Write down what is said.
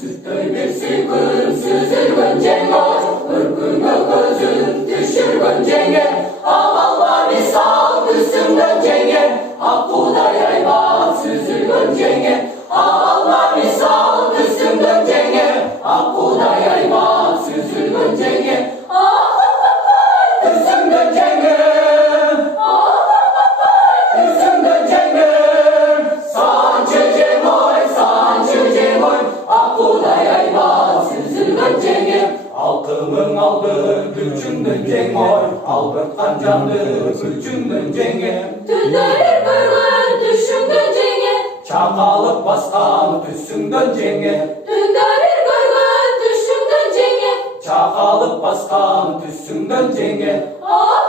Süttüy bir sıykım süzülgün cengoy, ürkünü gözün düşürgün cenge, avallar misal üstümgün cenge, akkuda yayma süzülgün cenge, avallar misal üstümgün cenge, akkuda yayma süzülgün cenge, üstümgün cenge, üstümgün cenge, sancı cengoy, akkuda yayma süzülgün cenge, altımın aldı gücünden cengoy, albırtkan canlı gücünden cenge, Tündürür kırgın düşüngün cenge, çakalıp baskan tüsünden cenge, tündürür kırgın düşüngün cenge, çakalıp baskan tüsünden cenge, ah